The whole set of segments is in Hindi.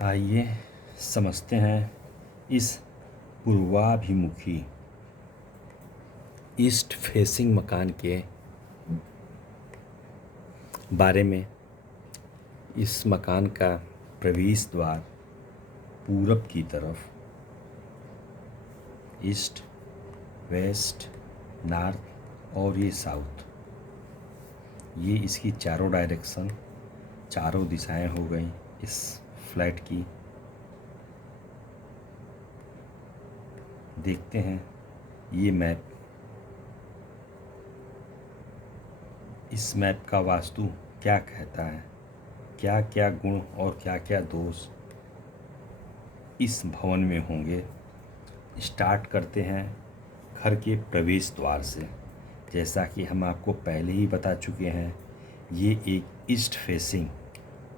आइए समझते हैं इस पूर्वाभिमुखी ईस्ट फेसिंग मकान के बारे में। इस मकान का प्रवेश द्वार पूरब की तरफ, ईस्ट, वेस्ट, नॉर्थ और ये साउथ, ये इसकी चारों डायरेक्शन, चारों दिशाएं हो गई इस फ्लैट की। देखते हैं ये मैप, इस मैप का वास्तु क्या कहता है, क्या क्या गुण और क्या क्या दोष इस भवन में होंगे। स्टार्ट करते हैं घर के प्रवेश द्वार से। जैसा कि हम आपको पहले ही बता चुके हैं, ये एक ईस्ट फेसिंग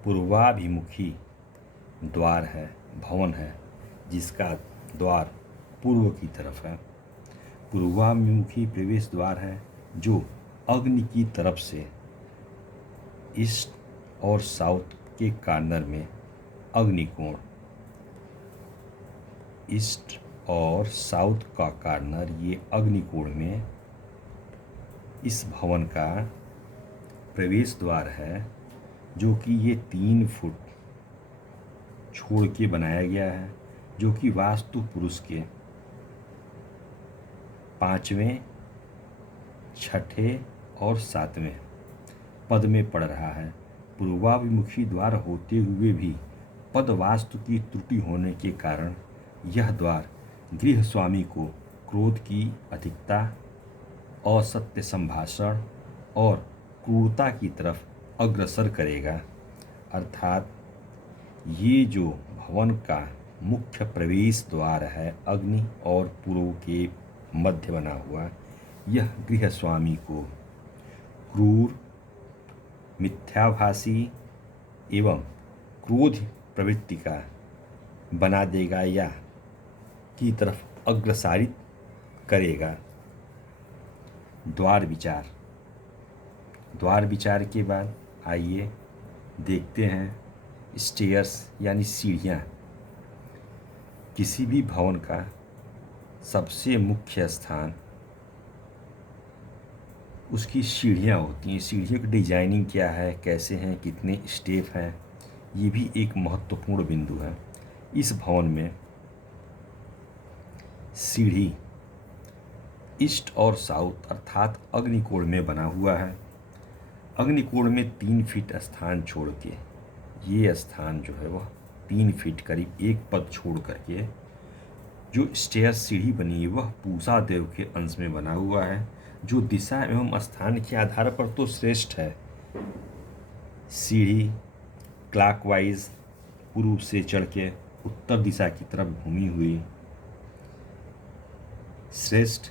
पूर्वाभिमुखी द्वार है, भवन है, जिसका द्वार पूर्व की तरफ है। पूर्वाभिमुखी प्रवेश द्वार है जो अग्नि की तरफ से ईस्ट और साउथ के कॉर्नर में अग्निकोण, ईस्ट और साउथ का कॉर्नर ये अग्निकोण में इस भवन का प्रवेश द्वार है, जो कि ये 3 फुट छोड़ के बनाया गया है, जो कि वास्तु पुरुष के 5वें, 6ठे और 7वें पद में पड़ रहा है। पूर्वाभिमुखी द्वार होते हुए भी पद वास्तु की त्रुटि होने के कारण यह द्वार गृह स्वामी को क्रोध की अधिकता, असत्य संभाषण और क्रूरता की तरफ अग्रसर करेगा। अर्थात ये जो भवन का मुख्य प्रवेश द्वार है, अग्नि और पूर्व के मध्य बना हुआ, यह गृह स्वामी को क्रूर, मिथ्याभासी एवं क्रोध प्रवृत्ति का बना देगा या की तरफ अग्रसारित करेगा। द्वार विचार। द्वार विचार के बाद आइए देखते हैं स्टेयर्स यानी सीढ़ियाँ। किसी भी भवन का सबसे मुख्य स्थान उसकी सीढ़ियाँ होती हैं। सीढ़ियों की डिजाइनिंग क्या है, कैसे हैं, कितने स्टेप हैं, ये भी एक महत्वपूर्ण बिंदु है। इस भवन में सीढ़ी ईस्ट और साउथ अर्थात अग्निकोण में बना हुआ है। अग्निकोण में 3 फीट स्थान छोड़ के, ये स्थान जो है वह 3 फीट करीब एक पद छोड़ करके जो स्टेयर सीढ़ी बनी है वह पूषा देव के अंश में बना हुआ है, जो दिशा एवं स्थान के आधार पर तो श्रेष्ठ है। सीढ़ी क्लॉकवाइज पूर्व से चढ़ के उत्तर दिशा की तरफ घूमी हुई श्रेष्ठ,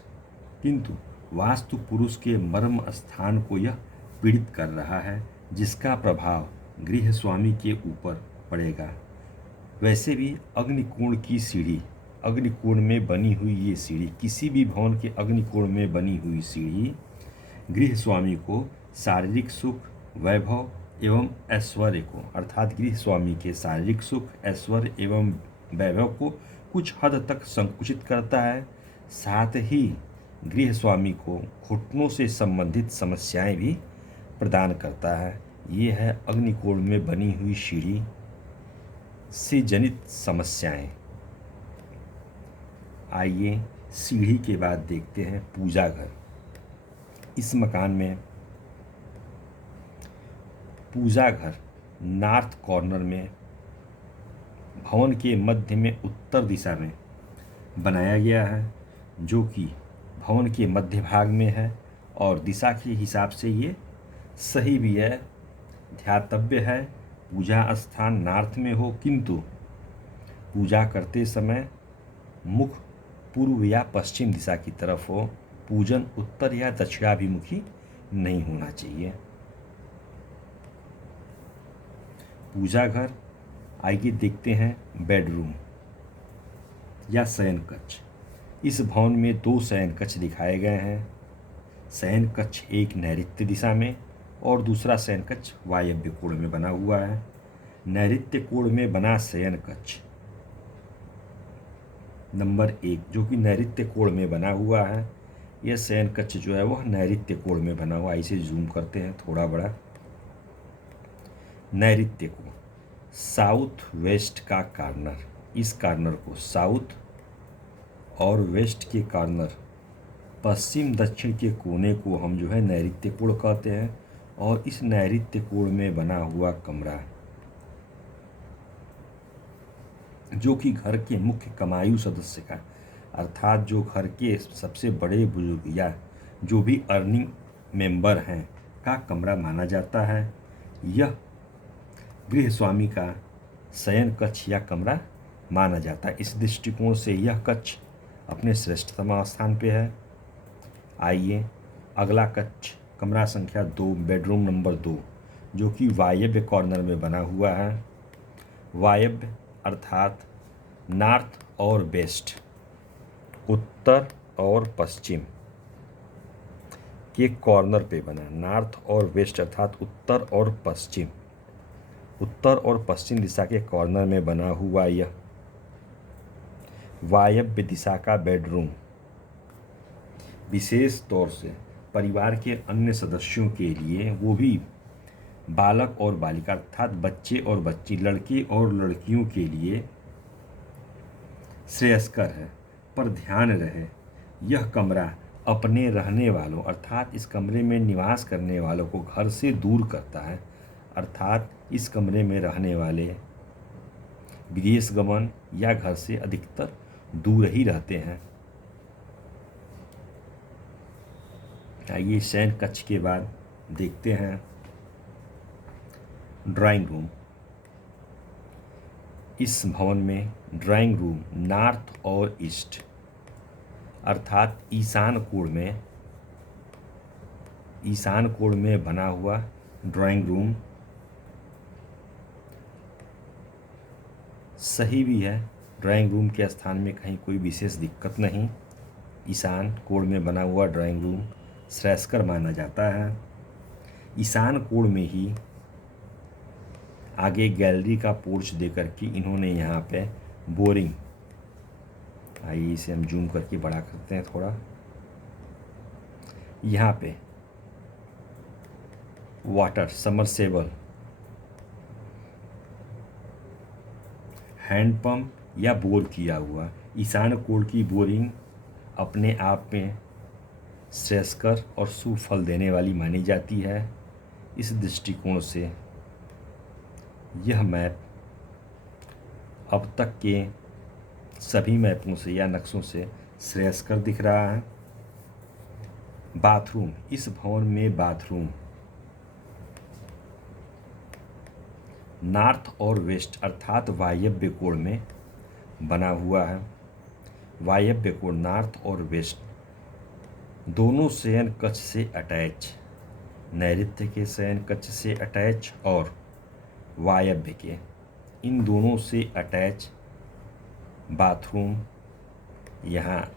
किंतु वास्तु पुरुष के मर्म स्थान को यह पीड़ित कर रहा है, जिसका प्रभाव गृह स्वामी के ऊपर पड़ेगा। वैसे भी अग्निकोण की सीढ़ी, अग्निकोण में बनी हुई ये सीढ़ी, किसी भी भवन के अग्निकोण में बनी हुई सीढ़ी गृह स्वामी को शारीरिक सुख, वैभव एवं ऐश्वर्य को, अर्थात गृह स्वामी के शारीरिक सुख, ऐश्वर्य एवं वैभव को कुछ हद तक संकुचित करता है। साथ ही गृह स्वामी को घुटनों से संबंधित समस्याएं भी प्रदान करता है। ये है अग्निकोण में बनी हुई सीढ़ी से जनित समस्याएं। आइए सीढ़ी के बाद देखते हैं पूजा घर। इस मकान में पूजा घर नॉर्थ कॉर्नर में भवन के मध्य में उत्तर दिशा में बनाया गया है, जो कि भवन के मध्य भाग में है और दिशा के हिसाब से ये सही भी है, ध्यातव्य है। पूजा स्थान नॉर्थ में हो, किंतु पूजा करते समय मुख पूर्व या पश्चिम दिशा की तरफ हो। पूजन उत्तर या दक्षिणाभिमुखी नहीं होना चाहिए। पूजा घर। आइए देखते हैं बेडरूम या शयन कक्ष। इस भवन में 2 शयन कक्ष दिखाए गए हैं। शयन कक्ष एक नैऋत्य दिशा में और दूसरा शयन कक्ष वायव्य कोण में बना हुआ है। नैऋत्य कोण में बना शयन कक्ष नंबर 1 जो कि नैऋत्य कोण में बना हुआ है, यह शयन कक्ष जो है वह नैऋत्य कोण में बना हुआ है। इसे जूम करते हैं थोड़ा बड़ा। नैऋत्य कोण, साउथ वेस्ट का कॉर्नर, इस कॉर्नर को साउथ और वेस्ट के कॉर्नर, पश्चिम दक्षिण के कोने को हम जो है नैऋत्य कोण कहते हैं। और इस नैऋत्य कोण में बना हुआ कमरा जो कि घर के मुख्य कमायु सदस्य का, अर्थात जो घर के सबसे बड़े बुजुर्ग या जो भी अर्निंग मेंबर हैं का कमरा माना जाता है। यह गृह स्वामी का शयन कक्ष या कमरा माना जाता है। इस दृष्टिकोण से यह कक्ष अपने श्रेष्ठतम स्थान पे है। आइए अगला कक्ष, कमरा संख्या 2, बेडरूम नंबर 2, जो कि वायव्य कॉर्नर में बना हुआ है। वायव्य अर्थात नॉर्थ और वेस्ट, उत्तर और पश्चिम के कॉर्नर पे बना। नॉर्थ और वेस्ट अर्थात उत्तर और पश्चिम, उत्तर और पश्चिम दिशा के कॉर्नर में बना हुआ यह वायव्य दिशा का बेडरूम विशेष तौर से परिवार के अन्य सदस्यों के लिए, वो भी बालक और बालिका अर्थात बच्चे और बच्ची, लड़के और लड़कियों के लिए श्रेयस्कर है। पर ध्यान रहे यह कमरा अपने रहने वालों अर्थात इस कमरे में निवास करने वालों को घर से दूर करता है। अर्थात इस कमरे में रहने वाले विदेश गमन या घर से अधिकतर दूर ही रहते हैं। आइए शयन कक्ष के बाद देखते हैं ड्राइंग रूम। इस भवन में ड्राइंग रूम नॉर्थ और ईस्ट अर्थात ईशान कोण में बना हुआ ड्राइंग रूम सही भी है। ड्राइंग रूम के स्थान में कहीं कोई विशेष दिक्कत नहीं। ईशान कोण में बना हुआ ड्राइंग रूम श्रेयस्कर माना जाता है। ईशान कोण में ही आगे गैलरी का पोर्च देकर के इन्होंने यहाँ पे बोरिंग, आइए इसे हम जूम करके बड़ा करते हैं थोड़ा, यहाँ पे वाटर समरसेबल, हैंडपंप या बोर किया हुआ। ईशान कोण की बोरिंग अपने आप में श्रेयस्कर और शुभ फल देने वाली मानी जाती है। इस दृष्टिकोण से यह मैप अब तक के सभी मैपों से या नक्शों से श्रेयस्कर दिख रहा है। बाथरूम, इस भवन में बाथरूम नॉर्थ और वेस्ट अर्थात वायव्य कोण में बना हुआ है। वायव्य कोण नॉर्थ और वेस्ट दोनों शयन कक्ष से अटैच, नैऋत्य के शयन कक्ष से अटैच और वायव्य के, इन दोनों से अटैच बाथरूम यहाँ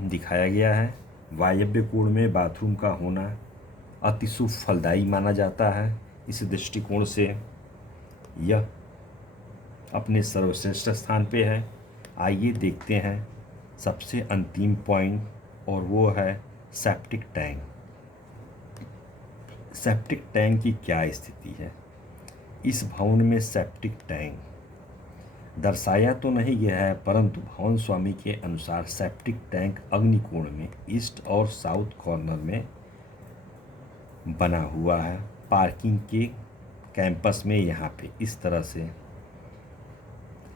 दिखाया गया है। वायव्य कोण में बाथरूम का होना अति शुभ फलदायी माना जाता है। इस दृष्टिकोण से यह अपने सर्वश्रेष्ठ स्थान पे है। आइए देखते हैं सबसे अंतिम पॉइंट, और वो है सेप्टिक टैंक। सेप्टिक टैंक की क्या स्थिति है? इस भवन में सेप्टिक टैंक दर्शाया तो नहीं गया है, परंतु भवन स्वामी के अनुसार सेप्टिक टैंक अग्निकोण में ईस्ट और साउथ कॉर्नर में बना हुआ है। पार्किंग के कैंपस में यहाँ पे इस तरह से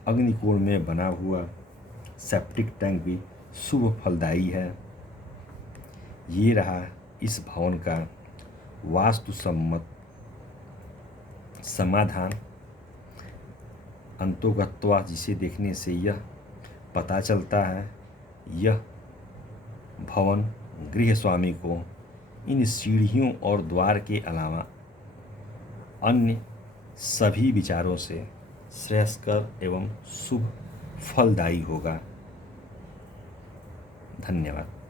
अग्निकोण में बना हुआ सेप्टिक टैंक भी शुभ फलदायी है। ये रहा इस भवन का वास्तुसम्मत समाधान। अंतोगत्वा जिसे देखने से यह पता चलता है, यह भवन गृह स्वामी को इन सीढ़ियों और द्वार के अलावा अन्य सभी विचारों से श्रेयस्कर एवं शुभ फलदायी होगा। धन्यवाद।